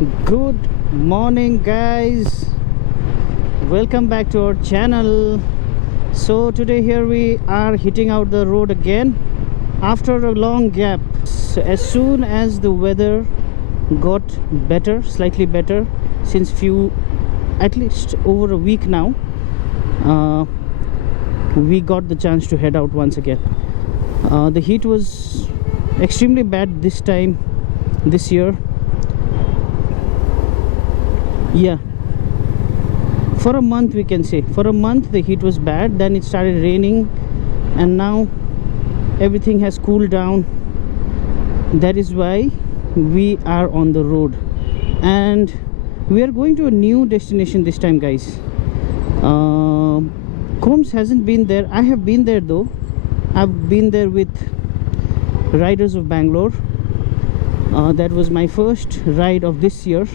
Good morning, guys. Welcome back to our channel. So today here we are hitting out the road again after a long gap. So as soon as the weather got better, slightly better, since at least over a week now, we got the chance to head out once again. The heat was extremely bad this time this year. Yeah, for a month, we can say for a month the heat was bad, then it started raining, and now everything has cooled down. That is why we are on the road, and we are going to a new destination this time, guys. Combs hasn't been there. I have been there though. I've been there with Riders of Bangalore. That was my first ride of this year.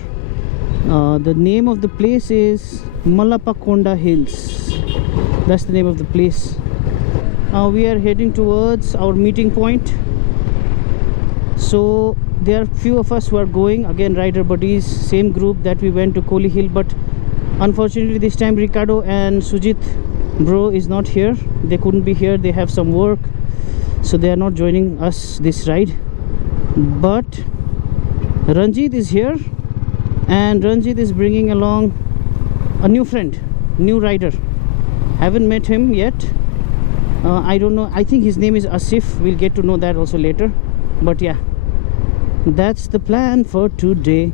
The name of the place is Malapakonda Hills. That's the name of the place. We are heading towards our meeting point. So there are few of us who are going, again rider buddies, same group that we went to Kohli Hill, but unfortunately this time Ricardo and Sujit bro is not here. They couldn't be here, they have some work, so they are not joining us this ride. But Ranjit is here, and Ranjit is bringing along a new friend, new rider. Haven't met him yet. I don't know, I think his name is Asif. We'll get to know that also later. But yeah, that's the plan for today.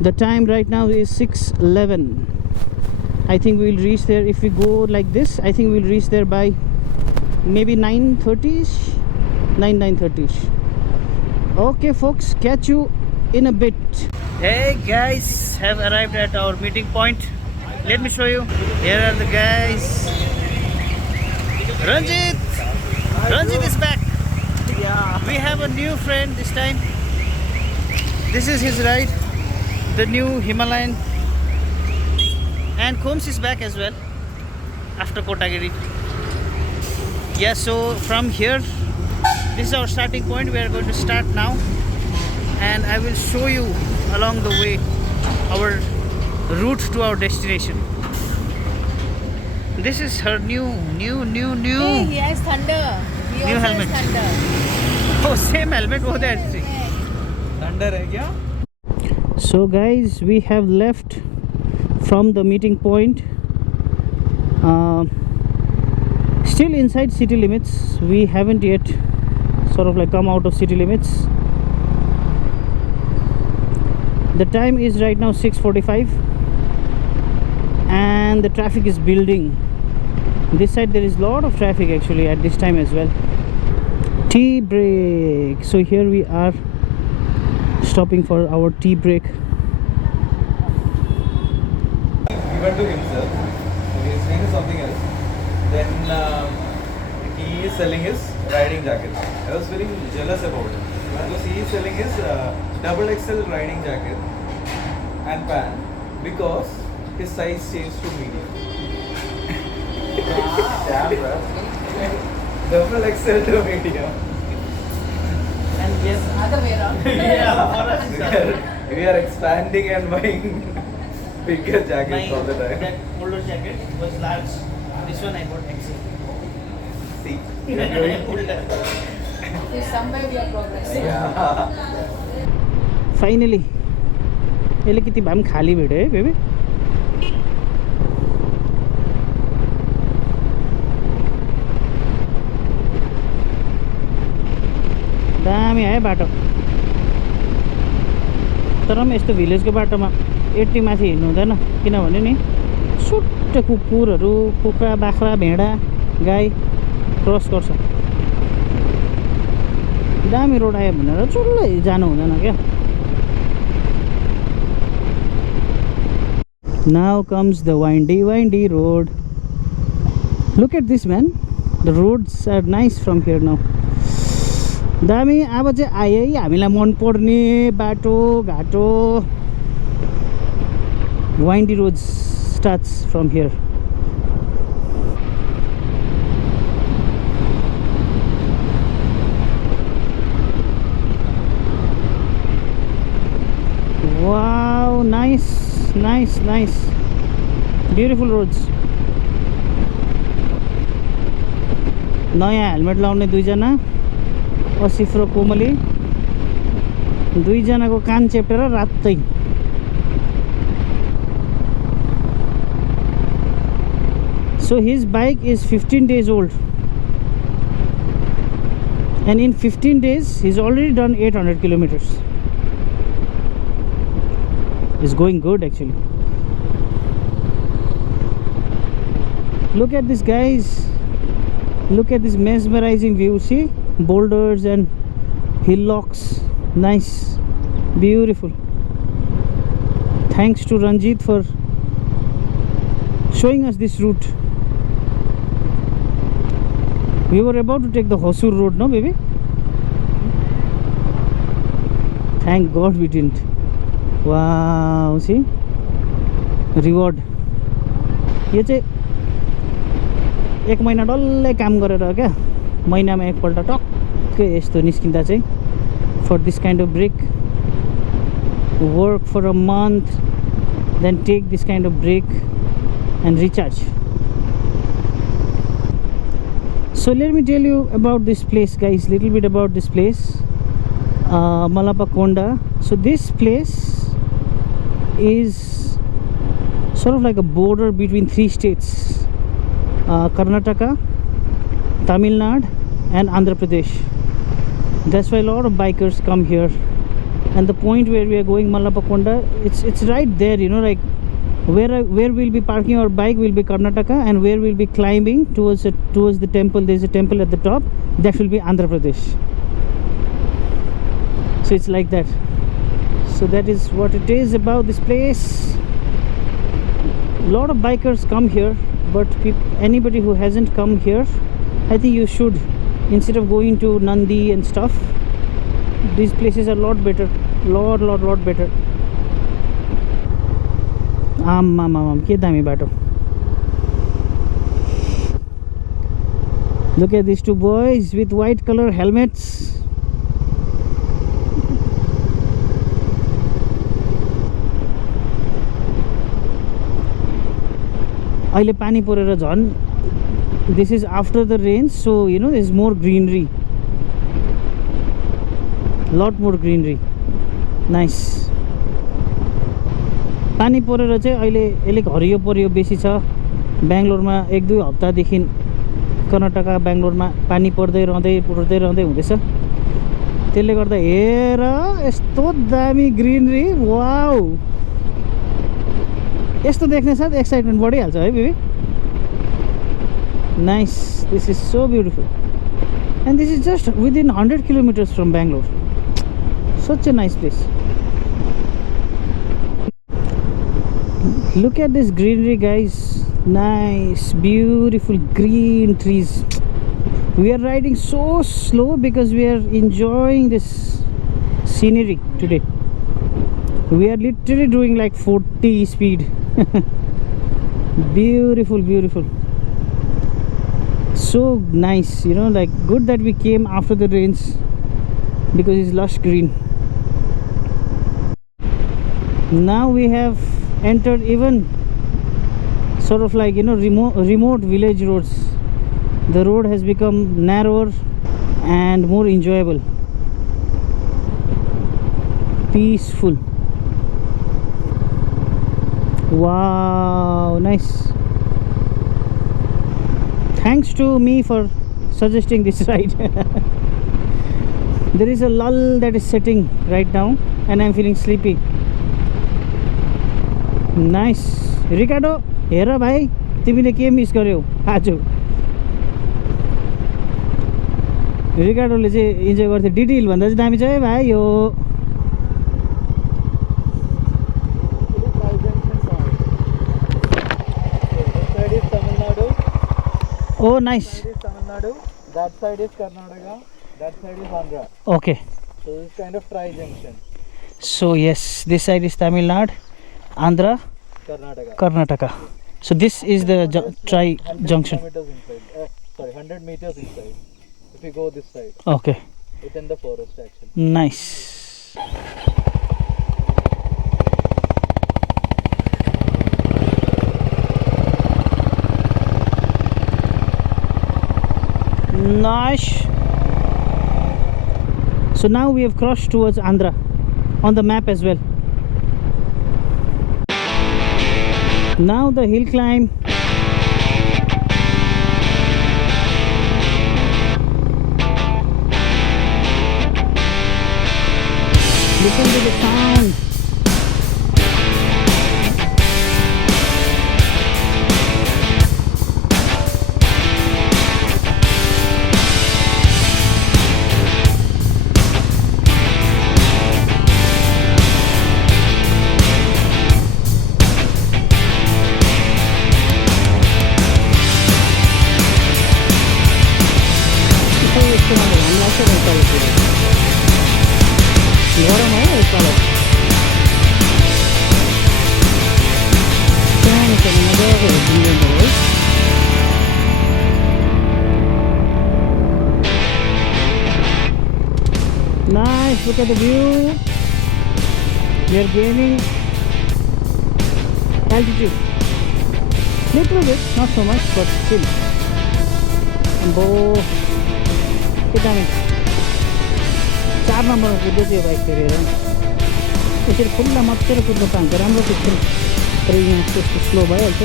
The time right now is 6:11. I think we'll reach there, if we go like this, I think we'll reach there by maybe 9:30ish, 9:30ish. Okay folks, catch you in a bit. Hey guys, have arrived at our meeting point. Let me show you. Here are the guys. Ranjit is back. Yeah, we have a new friend this time. This is his ride, the new Himalayan. And Combs is back as well after Kotagiri. Yeah, so from here, this is our starting point. We are going to start now, and I will show you along the way our route to our destination. This is her new. Hey, he has Thunder. He New also helmet. has Thunder. Oh, same helmet. Oh, that's it. Thunder hai kya? So guys, we have left from the meeting point. Still inside city limits. We haven't yet sort of like come out of city limits. The time is right now 6:45, and the traffic is building. This side there is a lot of traffic actually at this time as well. Tea break. So here we are stopping for our tea break. He went to himself. He is doing something else. Then he is selling his riding jacket. I was feeling jealous about it because he is selling his double XL riding jacket and pant because his size changed to medium. Damn, bro. Double XL to medium. And yes, Other way around. We are expanding and buying bigger jackets all the time. that older jacket was large. This one I bought XL. See, we are going. See, somewhere we are progressing. Yeah. Finally यसले किति भए पनि खाली भेट्यो है baby. दामी है बाटो, तर पनि यस्तो भिलेजको बाटोमा 80 माथि हिँड्नु हुँदैन, किनभने नि सुट्टे कुकुरहरू, कुखुरा, बाख्रा, भेडा, गाई क्रस गर्छ. दामी रोड आयो भनेर चुल्लै जानु हुँदैन क्या. Now comes the windy road. Look at this, man. The roads are nice from here now. दामी. अब चाहिँ आयो है हामीलाई मन पर्ने बाटो घाटो. Windy road starts from here. Wow. nice, nice. Beautiful roads. नयाँ हेलमेट लाउने दुईजना असिफ र कोमली, दुईजनाको कान चेप्टेर रातै. So his bike is 15 days old, and in 15 days he's already done 800 kilometers. It's going good actually. Look at this, guys. Look at this mesmerizing view. See, boulders and hillocks. Nice, beautiful. Thanks to Ranjit for showing us this route. We were about to take the Hosur road, no baby? Thank God we didn't. Wow, see? Reward. यो चाहिँ एक महिना डल्लै काम गरेर क्या महिनामा एकपल्ट टक्कै यस्तो निस्किँदा चाहिँ for this kind of break, work for a month, then take this kind of break and recharge. So let me tell you about this place, guys, little bit about this place, Malapakonda. So this place is sort of like a border between three states, Karnataka, Tamil Nadu and Andhra Pradesh. That's why a lot of bikers come here. And the point where we are going, Malapakonda, it's right there, you know, like where we'll be parking our bike will be Karnataka, and where we'll be climbing towards the temple. There's a temple at the top, that will be Andhra Pradesh. So it's like that. So that is what it is about this place. A lot of bikers come here, but anybody who hasn't come here, I think you should. Instead of going to Nandi and stuff, these places are a lot better. Lot better. के दामी बाटो. Look at these two boys with white color helmets. अहिले पानी परेर झन्. This is after the rain, so you know there's more greenery. Lot more greenery. Nice. पानी परेर चाहिँ अहिले अलिक हरियो परियो बेसी छ. बेंगलोरमा 1-2 हप्तादेखि कर्नाटका बेंगलोरमा पानी पर्दै रहँदै हुँदैछ. त्यसले गर्दा हेर यस्तो दामी ग्रीनरी. वाउ, यस्तो देख्ने साथ एक्साइटमेन्ट बढिहाल्छ है baby. Nice. This is so beautiful, and this is just within 100 kilometers from Bangalore. Such a nice place. Look at this greenery, guys. Nice, beautiful green trees. We are riding so slow because we are enjoying this scenery today. We are literally doing like 40 speed. Beautiful. So nice, you know, like good that we came after the rains because it's lush green. Now we have entered even sort of like, you know, remote village roads. The road has become narrower and more enjoyable, peaceful. Wow, nice. Thanks to me for suggesting this ride. There is a lull that is setting right now and I'm feeling sleepy. Nice. Ricardo, हेर भाइ, तिमीले के miss गर्यौ आज? रिकार्डोले चाहिँ enjoy गर्थ्यो. DD हिल भन्दा चाहिँ दामी छ है भाइ यो. Oh, nice. That side is Tamil Nadu, that side is Karnataka, that side is Andhra. Okay. So it's kind of tri-junction. So yes, this side is Tamil Nadu, Andhra, Karnataka. So this is the tri-junction. 100 meters inside. If you go this side. Okay. Within the forest actually. Nice. Nice. So now we have crossed towards Andhra on the map as well. Now the hill climb. Listen to the sound. Nice, look at the view. We are gaining altitude. Little bit, not so much, but still. Ambo, kita ni 4 number कुद्दै थियो bike फेरि हेर यसरी खुल्ला मजाले कुद्नु पाउँछ राम्रो कुद्छ तर यहाँ त्यस्तो स्लो भइहाल्छ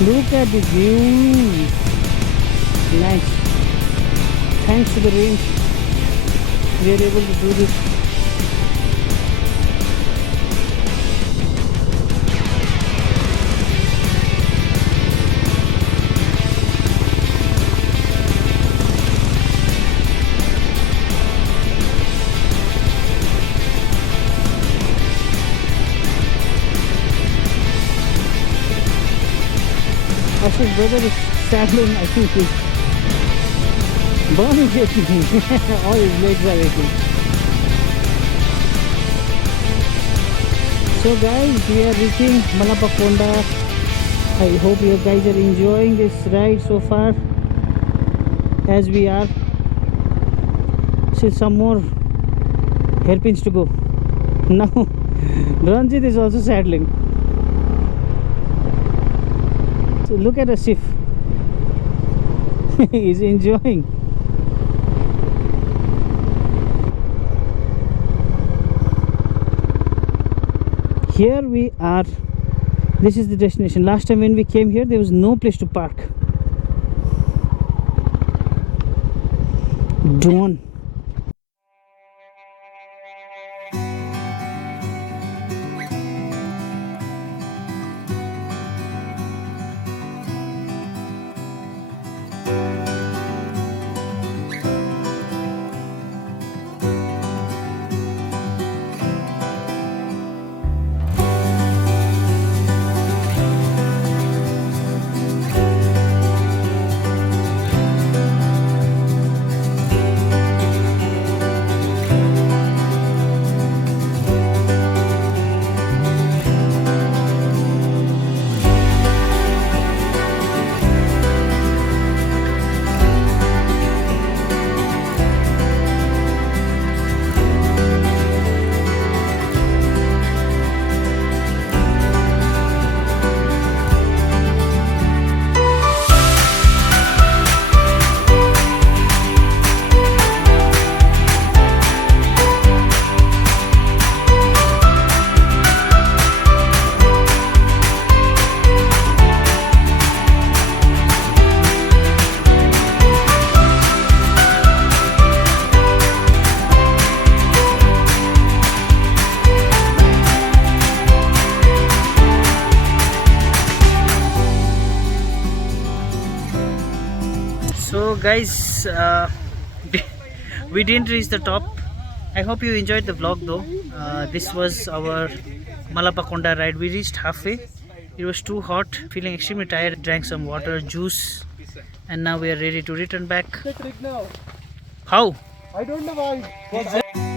Look at the view. Nice. Thanks to the rain, we are able to do this. Ashok's brother is saddling, I think he's burning aching. All his legs are aching. So guys, we are reaching Malapakonda. I hope you guys are enjoying this ride so far, as we are. Still some more hairpins to go. Now Ranjit is also saddling. So look at Asif. He's enjoying. Here we are. This is the destination. Last time when we came here, there was no place to park. Drone. So guys, we didn't reach the top. I hope you enjoyed the vlog though. This was our Malapakonda ride. We reached halfway. It was too hot, feeling extremely tired. Drank some water, juice, and now we are ready to return back. Trick now. How? I don't know why.